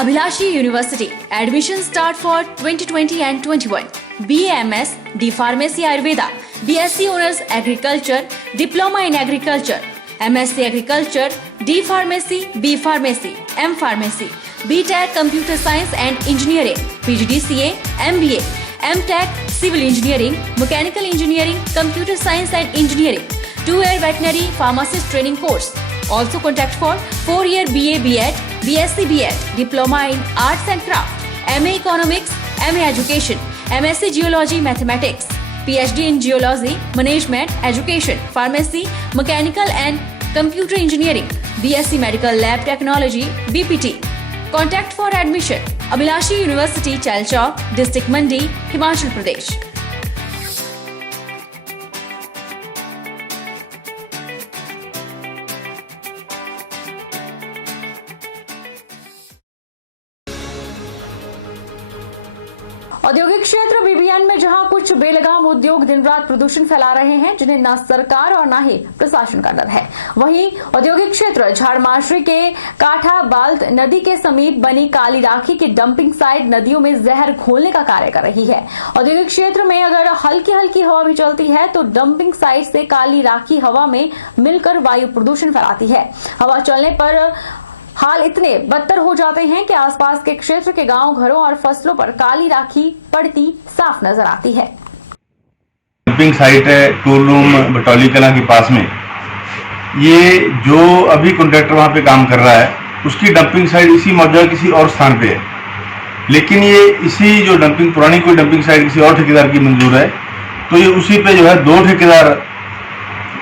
Abhilashi University. Admission start for 2020 and 21. BAMS, D Pharmacy Ayurveda, BSc Honors Agriculture, Diploma in Agriculture, MSc Agriculture, D Pharmacy, B Pharmacy, M Pharmacy, BTech Computer Science and Engineering, PGDCA, MBA, MTech Civil Engineering, Mechanical Engineering, Computer Science and Engineering, 2-year Veterinary Pharmacist Training Course. Also contact for 4-year BA BEd, BSc BEd, Diploma in Arts and Craft, MA Economics, MA Education, MSc Geology Mathematics, PhD in Geology, Management, Education, Pharmacy, Mechanical and Computer Engineering, BSc Medical Lab Technology, BPT. Contact for admission. Abhilashi University, Chalchawk, District Mandi, Himachal Pradesh. औद्योगिक क्षेत्र BBN में जहां कुछ बेलगाम उद्योग दिन रात प्रदूषण फैला रहे हैं जिन्हें न सरकार और न ही प्रशासन का डर है, वहीं औद्योगिक क्षेत्र झाड़माशरी के काठा बाल्द नदी के समीप बनी काली राखी की डंपिंग साइट नदियों में जहर घोलने का कार्य कर रही है। औद्योगिक क्षेत्र में अगर हल्की हल्की हवा भी चलती है तो डंपिंग साइट से काली राखी हवा में मिलकर वायु प्रदूषण फैलाती है। हवा चलने पर हाल इतने बदतर हो जाते हैं कि आसपास के क्षेत्र के गांव, घरों और फसलों पर काली राखी पड़ती साफ नजर आती है। डंपिंग साइट है टूल रूम बटौली कला के पास में। ये जो अभी कॉन्ट्रैक्टर वहां पे काम कर रहा है उसकी डंपिंग साइट इसी मौजूदा किसी और स्थान पे है, लेकिन ये इसी जो डंपिंग पुरानी कोई डंपिंग साइट किसी और ठेकेदार की मंजूर है, तो ये उसी पे जो है 2 ठेकेदार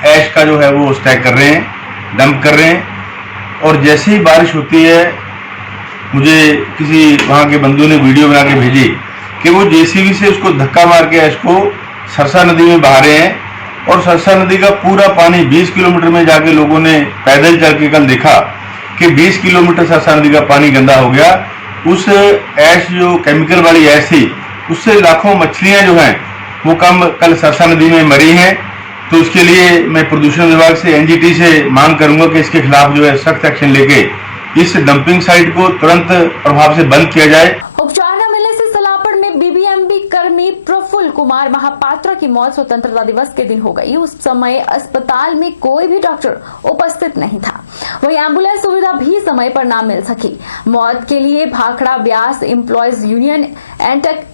ऐश का जो है वो स्टैक कर रहे हैं, डंप कर रहे हैं। और जैसे ही बारिश होती है, मुझे किसी वहाँ के बंधु ने वीडियो बना के भेजी कि वो जेसीबी से उसको धक्का मार के इसको सरसा नदी में बहा रहे हैं। और सरसा नदी का पूरा पानी 20 किलोमीटर में जाके लोगों ने पैदल चल के कल देखा कि 20 किलोमीटर सरसा नदी का पानी गंदा हो गया। उस ऐश जो केमिकल वाली ऐश थी उससे लाखों मछलियाँ जो हैं वो कल सरसा नदी में मरी हैं। तो इसके लिए मैं प्रदूषण विभाग से, एनजीटी से मांग करूंगा कि इसके खिलाफ जो है सख्त एक्शन लेके इस डंपिंग साइट को तुरंत प्रभाव से बंद किया जाए। उपचार न मिलने से सलापड़ में बीबीएमबी कर्मी प्रफुल्ल कुमार महापात्रा की मौत स्वतंत्रता दिवस के दिन हो गई। उस समय अस्पताल में कोई भी डॉक्टर उपस्थित नहीं था, वही एम्बुलेंस सुविधा भी समय पर न मिल सकी। मौत के लिए भाखड़ा ब्यास एम्प्लॉयज यूनियन एंटक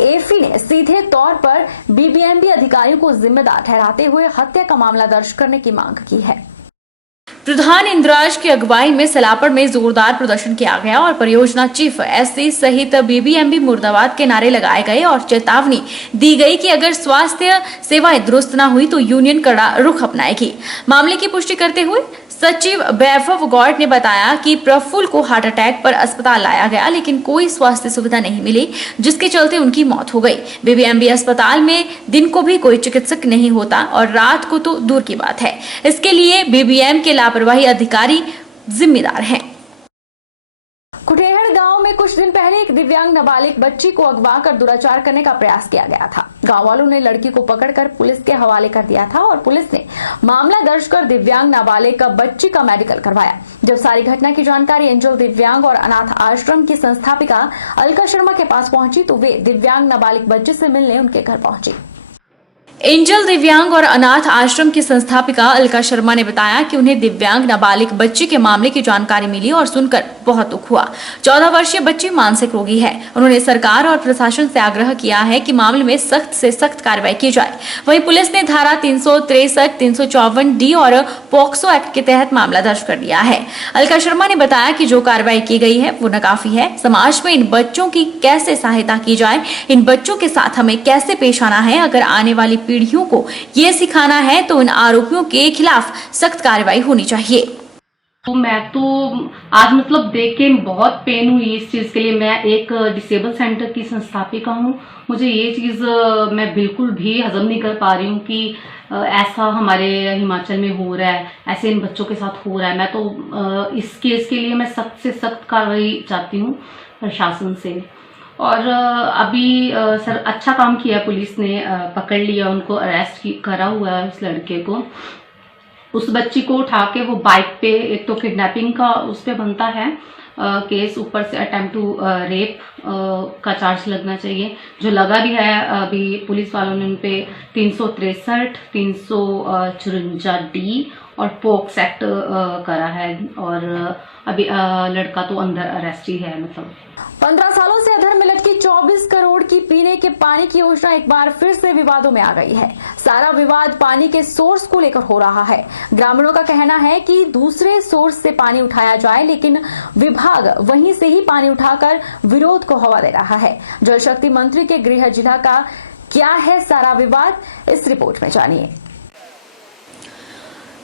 एफी ने सीधे तौर पर बीबीएमबी अधिकारियों को जिम्मेदार ठहराते हुए हत्या का मामला दर्ज करने की मांग की है। प्रधान इंद्राज की अगुवाई में सलापड़ में जोरदार प्रदर्शन किया गया और परियोजना चीफ एससी सहित बीबीएमबी मुर्दाबाद के नारे लगाए गए और चेतावनी दी गई कि अगर स्वास्थ्य सेवाएं दुरुस्त न हुई तो यूनियन कड़ा रुख अपनाएगी। मामले की पुष्टि करते हुए सचिव वैभव गौड़ ने बताया कि प्रफुल्ल को हार्ट अटैक पर अस्पताल लाया गया, लेकिन कोई स्वास्थ्य सुविधा नहीं मिली, जिसके चलते उनकी मौत हो गई। बीबीएमबी अस्पताल में दिन को भी कोई चिकित्सक नहीं होता और रात को तो दूर की बात है। इसके लिए बीबीएम के लापरवाही अधिकारी जिम्मेदार हैं। कुटेहड़ गांव में कुछ दिन पहले एक दिव्यांग नाबालिग बच्ची को अगवा कर दुराचार करने का प्रयास किया गया था। गांव वालों ने लड़की को पकड़कर पुलिस के हवाले कर दिया था और पुलिस ने मामला दर्ज कर दिव्यांग नाबालिग का बच्ची का मेडिकल करवाया। जब सारी घटना की जानकारी एंजल दिव्यांग और अनाथ आश्रम की संस्थापिका अलका शर्मा के पास पहुंची तो वे दिव्यांग नाबालिग बच्ची से मिलने उनके घर पहुंची। एंजल दिव्यांग और अनाथ आश्रम की संस्थापिका अलका शर्मा ने बताया कि उन्हें दिव्यांग नाबालिग बच्ची के मामले की जानकारी मिली और सुनकर बहुत दुख हुआ। 14 वर्षीय बच्ची मानसिक रोगी है। उन्होंने सरकार और प्रशासन से आग्रह किया है कि मामले में सख्त से सख्त कार्रवाई की जाए। वहीं पुलिस ने धारा 363, 354 डी और पॉक्सो एक्ट के तहत मामला दर्ज कर लिया है। अलका शर्मा ने बताया कि जो कार्रवाई की गई है वो नाकाफी है। समाज में इन बच्चों की कैसे सहायता की जाए, इन बच्चों के साथ हमें कैसे पेश आना है, अगर आने वाली पीढ़ियों को ये सिखाना है तो इन आरोपियों के खिलाफ सख्त कार्रवाई होनी चाहिए। तो मैं तो आज मतलब देख के बहुत पेन हुई इस चीज के लिए। मैं एक डिसेबल सेंटर की संस्थापिका हूँ। मुझे ये चीज मैं बिल्कुल भी हजम नहीं कर पा रही हूँ कि ऐसा हमारे हिमाचल में हो रहा है, ऐसे इन बच्चों के साथ हो रहा है। मैं तो इस केस के लिए मैं सख्त से सख्त कार्रवाई चाहती हूँ प्रशासन से। और अभी सर अच्छा काम किया पुलिस ने, पकड़ लिया, उनको अरेस्ट करा हुआ है उस लड़के को। उस बच्ची को उठा के वो बाइक पे, एक तो किडनैपिंग का उस पे बनता है केस, ऊपर से अटेम्प्ट टू रेप का चार्ज लगना चाहिए, जो लगा भी है। अभी पुलिस वालों ने उन पे 363, 354 डी और पोक्स एक्ट करा है, और अभी लड़का तो अंदर अरेस्ट ही है। मतलब 15 सालों से अधर में लटकी 24 करोड़ की पीने के पानी की योजना एक बार फिर से विवादों में आ गई है। सारा विवाद पानी के सोर्स को लेकर हो रहा है। ग्रामीणों का कहना है कि दूसरे सोर्स से पानी उठाया जाए, लेकिन विभाग वहीं से ही पानी उठाकर विरोध को हवा दे रहा है। जल शक्ति मंत्री के गृह जिला का क्या है सारा विवाद, इस रिपोर्ट में जानिए।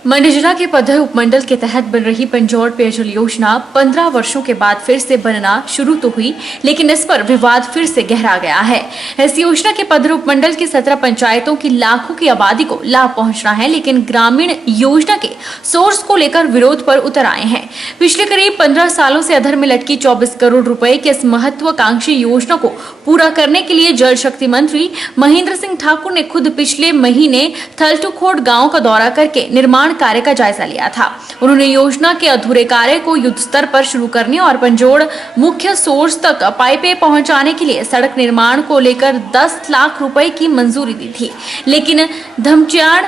मंडी जिला के पधर उपमंडल के तहत बन रही पंजौर पेयजल योजना 15 वर्षों के बाद फिर से बनना शुरू तो हुई, लेकिन इस पर विवाद फिर से गहरा गया है। इस योजना के पधर उपमंडल की 17 पंचायतों की लाखों की आबादी को लाभ पहुंचना है, लेकिन ग्रामीण योजना के सोर्स को लेकर विरोध पर उतर आए हैं। पिछले करीब 15 सालों से अधर में लटकी 24 करोड़ रुपए की इस महत्वाकांक्षी योजना को पूरा करने के लिए जल शक्ति मंत्री महेंद्र सिंह ठाकुर ने खुद पिछले महीने थलटूखोट गांव का दौरा करके निर्माण कार्य का जायजा लिया था। उन्होंने योजना के अधूरे कार्य को युद्ध स्तर पर शुरू करने और पंजोड़ मुख्य सोर्स तक पाइपें पहुंचाने के लिए सड़क निर्माण को लेकर 10 लाख रुपए की मंजूरी दी थी, लेकिन धमचाड़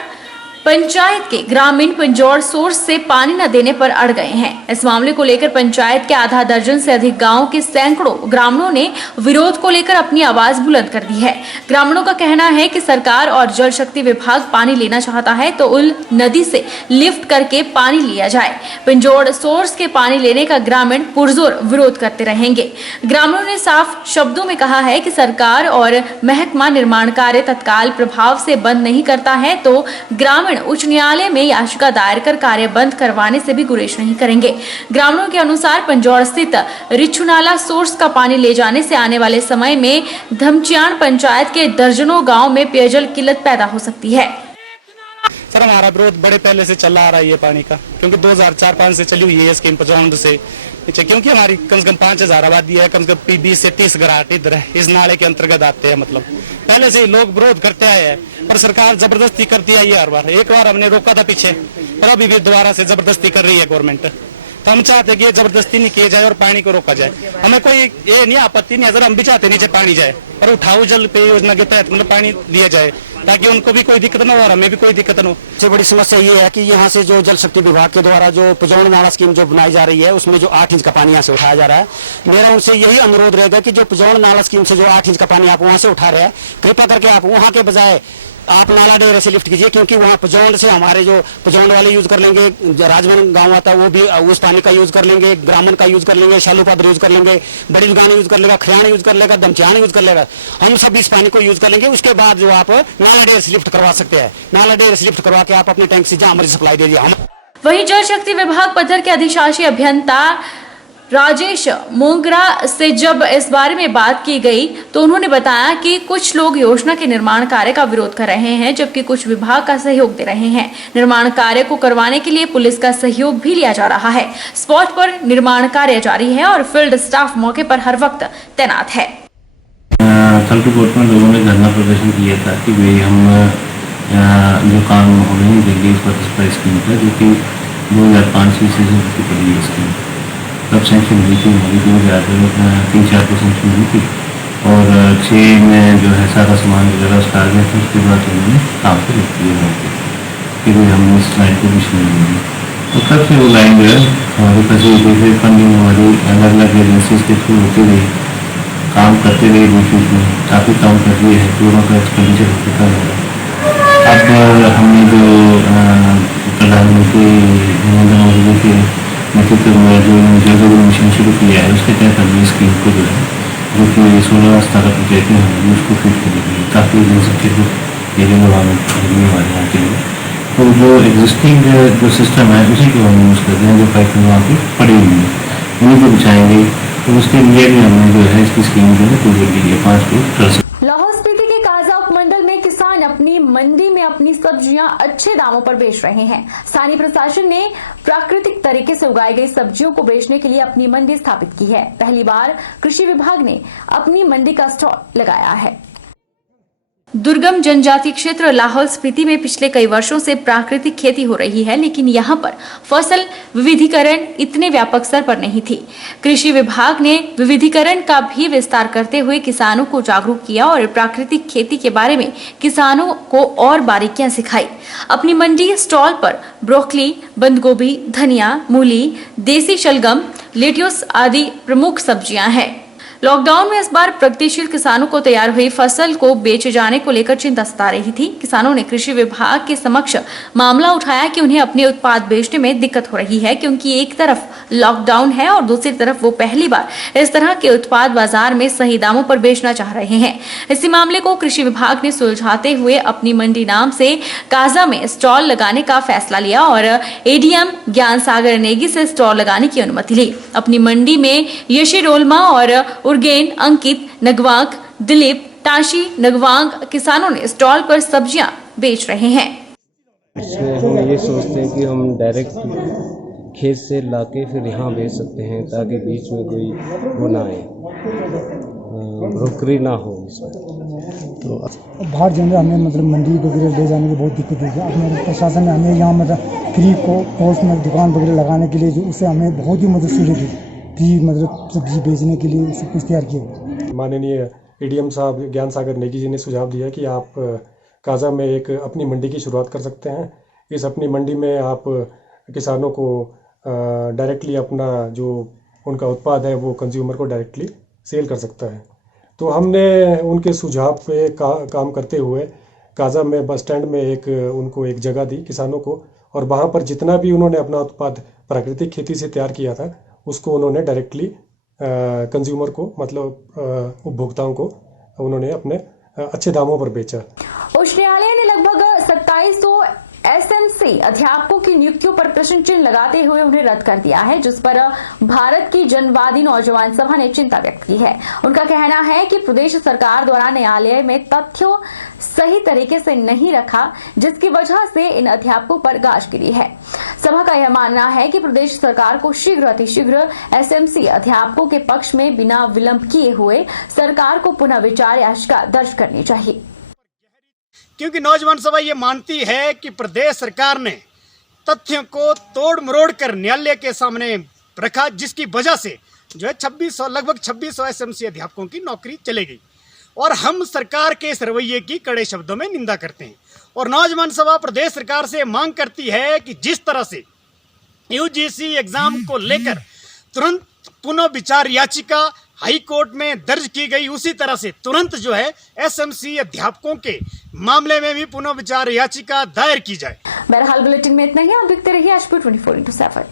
पंचायत के ग्रामीण पंजौर सोर्स से पानी न देने पर अड़ गए हैं। इस मामले को लेकर पंचायत के आधा दर्जन से अधिक गांव के सैकड़ों ग्रामीणों ने विरोध को लेकर अपनी आवाज बुलंद कर दी है। ग्रामीणों का कहना है कि सरकार और जल शक्ति विभाग पानी लेना चाहता है तो उल नदी से लिफ्ट करके पानी लिया जाए। पंजौर सोर्स के पानी लेने का ग्रामीण पुरजोर विरोध करते रहेंगे। ग्रामीणों ने साफ शब्दों में कहा है कि सरकार और महकमा निर्माण कार्य तत्काल प्रभाव से बंद नहीं करता है तो ग्रामीण उच्च न्यायालय में याचिका दायर कर कार्य बंद करवाने से भी गुरेज नहीं करेंगे। ग्रामीणों के अनुसार पंजौर स्थित रिछुनाला सोर्स का पानी ले जाने से आने वाले समय में धमचियाण पंचायत के दर्जनों गांव में पेयजल किल्लत पैदा हो सकती है। सर, हमारा विरोध बड़े पहले से चला आ रहा है ये पानी का, क्योंकि 2004-5 से चली हुई है स्कीम 55 से, क्योंकि हमारी कम से कम 5000 आबादी है, कम से कम 20 से 30 घराट इधर इस नाले के अंतर्गत आते हैं। मतलब पहले से ही लोग विरोध करते आए हैं, पर सरकार जबरदस्ती करती आई है हर बार। एक बार हमने रोका था पीछे, पर अभी भी दोबारा से जबरदस्ती कर रही है गवर्नमेंट। तो हम चाहते हैं कि ये जबरदस्ती नहीं की जाए और पानी को रोका जाए। हमें कोई ये नहीं आपत्ति नहीं है, हम भी चाहते नीचे पानी जाए और उठाऊ जल पे योजना के तहत मतलब पानी दिया जाए, ताकि उनको भी कोई दिक्कत न हो और हमें भी कोई दिक्कत न हो। सबसे बड़ी समस्या ये है कि यहाँ से जो जल शक्ति विभाग के द्वारा जो पजौड़ नाला स्कीम जो बनाई जा रही है, उसमें जो 8 इंच का पानी यहाँ से उठाया जा रहा है। मेरा उनसे यही अनुरोध रहेगा कि जो पजौड़ नाला स्कीम से जो 8 इंच का पानी आप वहाँ से उठा रहे हैं, कृपया करके आप वहाँ के बजाय आप नाला डेरे से लिफ्ट कीजिए, क्योंकि वहाँ पजौड़ से हमारे जो पजौड़ वाले यूज कर लेंगे, राजमन गांव आता है वो भी उस पानी का यूज कर लेंगे, ब्राह्मण का यूज कर लेंगे, शालूपाद यूज कर लेंगे, बड़ी दुकान यूज कर लेगा, खरियाण यूज कर लेगा, दमचियान यूज कर लेगा। हम सब इस पानी को यूज कर लेंगे। उसके बाद जो आप नाला डेरे से लिफ्ट करवा सकते हैं, नाला डेरे से लिफ्ट करवा के आप अपने टैंक से जहाँ मर्जी सप्लाई दे दीजिए। वहीं जल शक्ति विभाग पधर के अधिशासी अभियंता राजेश मोंगरा से जब इस बारे में बात की गई तो उन्होंने बताया कि कुछ लोग योजना के निर्माण कार्य का विरोध कर रहे हैं, जबकि कुछ विभाग का सहयोग दे रहे हैं। निर्माण कार्य को करवाने के लिए पुलिस का सहयोग भी लिया जा रहा है। स्पॉट पर निर्माण कार्य जारी है और फील्ड स्टाफ मौके पर हर वक्त तैनात है। थलटूखोट में लोगों ने धरना प्रदर्शन किया था कि भाई हम जो काम हो रही है दिल्ली स्कीम पर, जो कि 2005 से शुरू करी है स्कीम, तब सेंक्शन हुई थी, हमारी 3-4 सेंक्शन हुई थी और 6 में जो है सारा सामान वगैरह उसका आ गया था। उसके बाद उन्होंने काम पर रोक दिया कि भाई हम इस लाइन को भी शुरू नहीं, तो तब से वो लाइन जो है हमारे फैसिलिटी फंडिंग हमारी अलग अलग एजेंसीज के थ्रू होती रही, काम करते रहे, बीच में काफ़ी काम कर रही है, पूरा का एक्सपेंडिचर होता है। अब हमने जो प्रधानमंत्री नरेंद्र मोदी के नेतृत्व में जो जल मिशन शुरू किया है, उसके तहत हमने स्कीम को जो है जो कि 16-17 पंचायतें हैं उसको फिट करेगी, काफ़ी जनसंख्या को एरिया गवर्नमेंट हमारे यहाँ के लिए। तो जो एग्जिस्टिंग जो सिस्टम है उसी को हम यूज़ करते हैं, जो पाइप वहाँ पर पड़ी हुई है उन्हीं को बिछाएंगे। तो उसके लिए भी हमने जो है इसकी स्कीम जो है पूरी दी है 5 फुट। लाहौल स्पीति के काजा उपमंडल में किसान अपनी मंडी में अपनी सब्जियां अच्छे दामों पर बेच रहे हैं। स्थानीय प्रशासन ने प्राकृतिक तरीके से उगाई गई सब्जियों को बेचने के लिए अपनी मंडी स्थापित की है। पहली बार कृषि विभाग ने अपनी मंडी का स्टॉल लगाया है। दुर्गम जनजाति क्षेत्र लाहौल स्पीति में पिछले कई वर्षों से प्राकृतिक खेती हो रही है, लेकिन यहाँ पर फसल विविधीकरण इतने व्यापक स्तर पर नहीं थी। कृषि विभाग ने विविधीकरण का भी विस्तार करते हुए किसानों को जागरूक किया और प्राकृतिक खेती के बारे में किसानों को और बारीकियां सिखाई। अपनी मंडी स्टॉल पर ब्रोकली, बंद गोभी, धनिया, मूली, देसी शलगम, लेट्यूस आदि प्रमुख सब्जियां हैं। लॉकडाउन में इस बार प्रगतिशील किसानों को तैयार हुई फसल को बेचे जाने को लेकर चिंता सता रही थी। किसानों ने कृषि विभाग के समक्ष मामला उठाया कि उन्हें अपने उत्पाद बेचने में दिक्कत हो रही है, क्योंकि एक तरफ लॉकडाउन है और दूसरी तरफ वो पहली बार इस तरह के उत्पाद बाजार में सही दामों पर बेचना चाह रहे हैं। इसी मामले को कृषि विभाग ने सुलझाते हुए अपनी मंडी नाम से काजा में स्टॉल लगाने का फैसला लिया और एडीएम ज्ञान सागर नेगी से स्टॉल लगाने की अनुमति ली। अपनी मंडी में यशी रोलमा और उर्गेन, अंकित, नगवांग, दिलीप, टाशी, नगवांग किसानों ने स्टॉल पर सब्जियां बेच रहे हैं। इसमें हम ये सोचते हैं कि हम डायरेक्ट खेत से लाके फिर यहाँ बेच सकते हैं, ताकि बीच में कोई वो ना आए, ब्रोकरी ना हो इसमें। तो बाहर जाने हमें मतलब मंडी वगैरह ले जाने की बहुत दिक्कत होती है। अपने प्रशासन ने हमें यहाँ मतलब फ्री कोर्स में दुकान वगैरह लगाने के लिए जो उससे हमें बहुत ही मदद सुविधा दी थी, मतलब सब्जी बेचने के लिए सब कुछ तैयार किया। माननीय एडीएम साहब ज्ञान सागर नेगी जी ने सुझाव दिया कि आप काजा में एक अपनी मंडी की शुरुआत कर सकते हैं। इस अपनी मंडी में आप किसानों को डायरेक्टली अपना जो उनका उत्पाद है वो कंज्यूमर को डायरेक्टली सेल कर सकता है। तो हमने उनके सुझाव पे काम करते हुए काजा में बस स्टैंड में उनको एक जगह दी किसानों को, और वहाँ पर जितना भी उन्होंने अपना उत्पाद प्राकृतिक खेती से तैयार किया था उसको उन्होंने डायरेक्टली कंज्यूमर को, मतलब उपभोक्ताओं को उन्होंने अपने अच्छे दामों पर बेचा। उच्च न्यायालय ने लगभग 2700 एसएमसी अध्यापकों की नियुक्तियों पर प्रश्न चिन्ह लगाते हुए उन्हें रद्द कर दिया है, जिस पर भारत की जनवादी नौजवान सभा ने चिंता व्यक्त की है। उनका कहना है कि प्रदेश सरकार द्वारा न्यायालय में तथ्यों सही तरीके से नहीं रखा, जिसकी वजह से इन अध्यापकों पर गाज गिरी है। सभा का यह मानना है कि प्रदेश सरकार को शीघ्र अतिशीघ्र एसएमसी अध्यापकों के पक्ष में बिना विलंब किए हुए सरकार को पुनः विचार याचिका दर्ज करनी चाहिए, क्योंकि नौजवान सभा ये मानती है कि प्रदेश सरकार ने तथ्यों को तोड़ मरोड़ कर न्यायालय के सामने रखा, जिसकी वजह से जो है लगभग 2600 एसएमसी अध्यापकों की नौकरी चले गई। और हम सरकार के इस रवैये की कड़े शब्दों में निंदा करते हैं। और नौजवान सभा प्रदेश सरकार से मांग करती है कि जिस तरह से यूजीसी एग्जाम को लेकर तुरंत पुनः विचार याचिका हाई कोर्ट में दर्ज की गई, उसी तरह से तुरंत जो है एसएमसी अध्यापकों के मामले में भी पुनः विचार याचिका दायर की जाए। बहरहाल बुलेटिन में इतना ही। आप देखते रहिए आज 24/7।